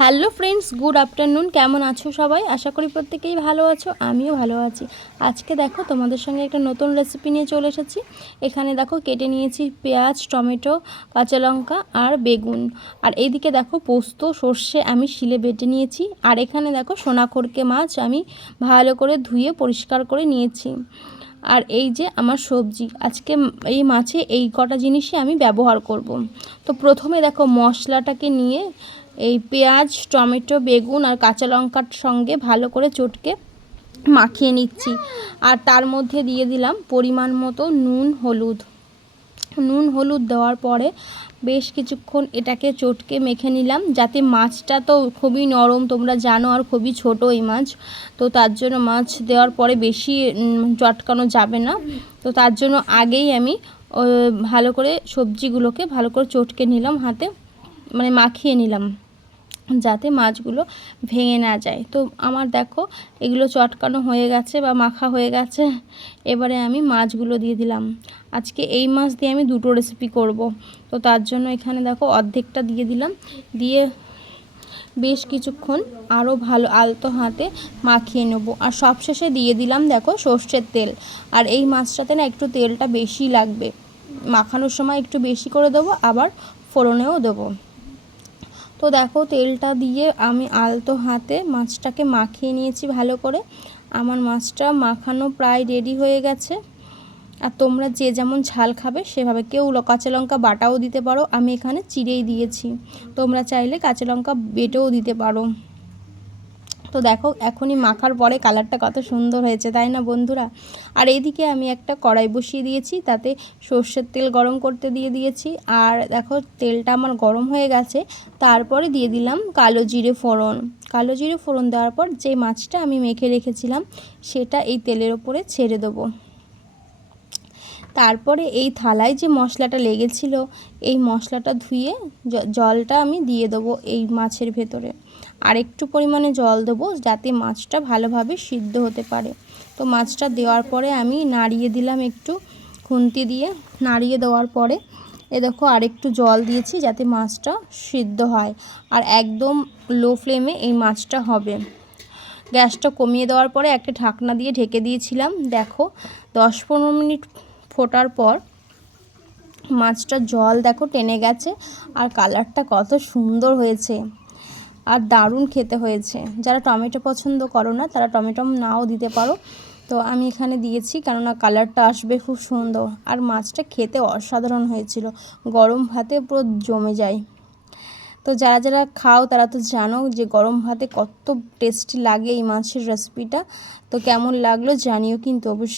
Hello friends, good afternoon. কেমন আছো সবাই? আশা করি প্রত্যেকেই ভালো আছো, আমিও ভালো আছি। আজকে দেখো, তোমাদের সঙ্গে একটা নতুন রেসিপি নিয়ে চলে এসেছি। এখানে দেখো, কেটে নিয়েছি পেঁয়াজ, টমেটো, কাঁচা লঙ্কা আর বেগুন। আর এইদিকে দেখো, পোস্ত, সর্ষে আমি শিলে বেটে নিয়েছি। আর এখানে দেখো সোনাখড়কে মাছ আমি ভালো করে ধুয়ে পরিষ্কার করে নিয়েছি। আর এই যে আমার সবজি, আজকে এই মাছে এই কটা জিনিসই আমি ব্যবহার করব। তো প্রথমে দেখো, মশলাটাকে নিয়ে এই পেঁয়াজ, টমেটো, বেগুন আর কাঁচা লঙ্কার সঙ্গে ভালো করে চটকে মাখিয়ে নিচ্ছি। আর তার মধ্যে দিয়ে দিলাম পরিমাণ মতো নুন, হলুদ। নুন, হলুদ দেওয়ার পরে বেশ কিছুক্ষণ এটাকে চটকে মেখে নিলাম। যাতে মাছটা তো খুবই নরম, তোমরা জানো, আর খুবই ছোট এই মাছ। তো তার জন্য মাছ দেওয়ার পরে বেশি চটকানো যাবে না। তো তার জন্য আগেই আমি ভালো করে সবজিগুলোকে ভালো করে চটকে নিলাম হাতে। মানে মাখিয়ে নিলাম। যাতে মাছগুলো ভেঙে না যায়। তো আমার দেখো, এগুলো চটকানো হয়ে গেছে বা মাখা হয়ে গেছে, এবারে আমি মাছগুলো দিয়ে দিলাম। আজকে এই মাছ দিয়ে আমি দুটো রেসিপি করব। তো তার জন্য এখানে দেখো অর্ধেকটা দিয়ে দিলাম। দিয়ে বেশ কিছুক্ষণ আরও ভালো আলতো হাতে মাখিয়ে নেব। আর সবশেষে দিয়ে দিলাম দেখো সর্ষের তেল। আর এই মাছটাতে না একটু তেলটা বেশি লাগবে। মাখানোর সময় একটু বেশি করে দেবো, আবার ফোড়নেও দেবো। তো দেখো তেলটা দিয়ে আমি আলতো হাতে মাছটাকে মাখিয়ে নিয়েছি ভালো করে। আমার মাছটা মাখানো প্রায় রেডি হয়ে গেছে। আর তোমরা যে যেমন ঝাল খাবে সেভাবে কেউ কাঁচা লঙ্কা বাটাও দিতে পারো। আমি এখানে চিড়েই দিয়েছি। তোমরা চাইলে কাঁচা লঙ্কা বেটেও দিতে পারো। তো দেখো, এখনই মাখার পরে কালারটা কত সুন্দর হয়েছে, তাই না বন্ধুরা? আর এইদিকে আমি একটা কড়াই বসিয়ে দিয়েছি, তাতে সর্ষের তেল গরম করতে দিয়ে দিয়েছি। আর দেখো, তেলটা আমার গরম হয়ে গেছে, তারপরে দিয়ে দিলাম কালো জিরে ফোড়ন। কালো জিরে ফোড়ন দেওয়ার পর যে মাছটা আমি মেখে রেখেছিলাম, সেটা এই তেলের ওপরে ছেড়ে দেবো। তারপরে এই থালায় যে মশলাটা লেগেছিল, এই মশলাটা ধুয়ে জলটা আমি দিয়ে দেবো এই মাছের ভেতরে। আর একটু পরিমাণে জল দেবো যাতে মাছটা ভালোভাবে সিদ্ধ হতে পারে। তো মাছটা দেওয়ার পরে আমি নাড়িয়ে দিলাম একটু খুন্তি দিয়ে। নাড়িয়ে দেওয়ার পরে এ দেখো আরেকটু জল দিয়েছি যাতে মাছটা সিদ্ধ হয় আর একদম লো ফ্লেমে এই মাছটা হবে। গ্যাসটা কমিয়ে দেওয়ার পরে একটা ঢাকনা দিয়ে ঢেকে দিয়েছিলাম। দেখো দশ পনেরো মিনিট ফোটার পর মাছটা জল দেখো টেনে গেছে আর কালারটা কত সুন্দর হয়েছে আর দারুণ খেতে হয়েছে। যারা টমেটো পছন্দ করো না, তারা টমেটো নাও দিতে পারো। তো আমি এখানে দিয়েছি কেননা কালারটা আসবে খুব সুন্দর। আর মাছটা খেতে অসাধারণ হয়েছিল। গরম ভাতে পুরো জমে যায়। তো যারা যারা খাও, তারা তো জানো যে গরম ভাতে কত টেস্টি লাগে এই মাছের রেসিপিটা তো কেমন লাগল জানিও কিন্তু অবশ্যই।